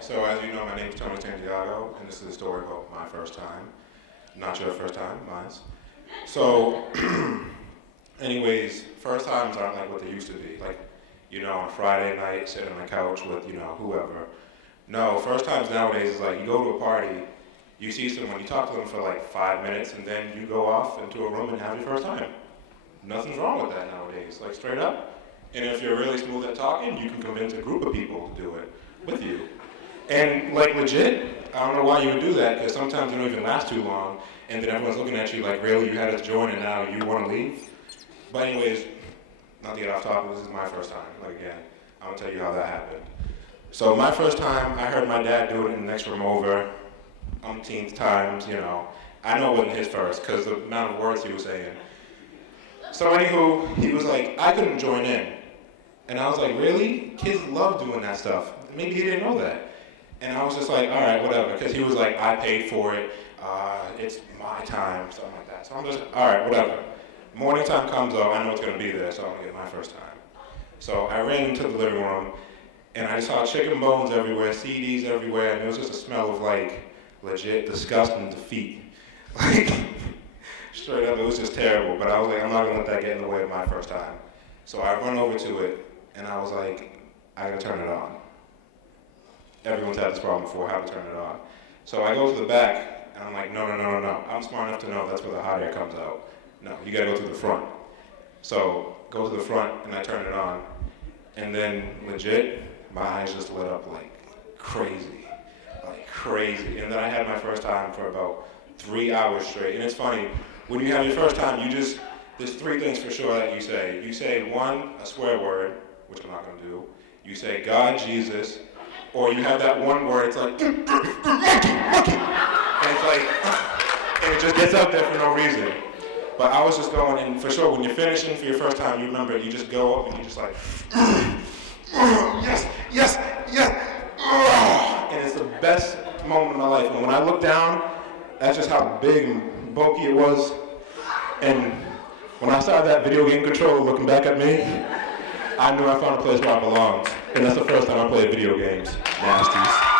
So as you know, my name is Tony Santiago, and this is a story about my first time. Not your first time, mine's. So, anyways, first times aren't like what they used to be. Like, you know, on Friday night, sitting on the couch with, you know, whoever. No, first times nowadays is like you go to a party, you see someone, you talk to them for like 5 minutes, and then you go off into a room and have your first time. Nothing's wrong with that nowadays, like straight up. And if you're really smooth at talking, you can convince a group of people to do it with you. And like legit, I don't know why you would do that, because sometimes it don't even last too long, and then everyone's looking at you like, really, you had us join and now you want to leave? But anyways, not to get off topic, this is my first time. Like again, I'm gonna tell you how that happened. So my first time, I heard my dad do it in the next room over, umpteenth times, you know. I know it wasn't his first, because the amount of words he was saying. So anywho, he was like, I couldn't join in. And I was like, really? Kids love doing that stuff. Maybe he didn't know that. And I was just like, all right, whatever. Because he was like, I paid for it. It's my time, something like that. So I'm just, all right, whatever. Morning time comes up. I know it's going to be there, so I'm going to get my first time. So I ran into the living room, and I saw chicken bones everywhere, CDs everywhere, and it was just a smell of, like, legit disgust and defeat. Like, straight up, it was just terrible. But I was like, I'm not going to let that get in the way of my first time. So I run over to it, and I was like, I gotta turn it on. Everyone's had this problem before, how to turn it on. So I go to the back, and I'm like, no. I'm smart enough to know that's where the hot air comes out. No, you gotta go to the front. So go to the front, and I turn it on. And then, legit, my eyes just lit up like crazy. Like crazy. And then I had my first time for about 3 hours straight. And it's funny, when you have your first time, there's 3 things for sure that you say. You say, 1, a swear word, which I'm not gonna do. You say God, Jesus, or you have that one word, it's like, monkey. And it's like, and it just gets out there for no reason. But I was just going, and for sure, when you're finishing for your first time, you remember, you just go up and you just like, yes. And it's the best moment of my life. And when I look down, that's just how big and bulky it was. And when I saw that video game controller looking back at me, I knew I found a place where I belonged. And that's the first time I played video games. Nasties.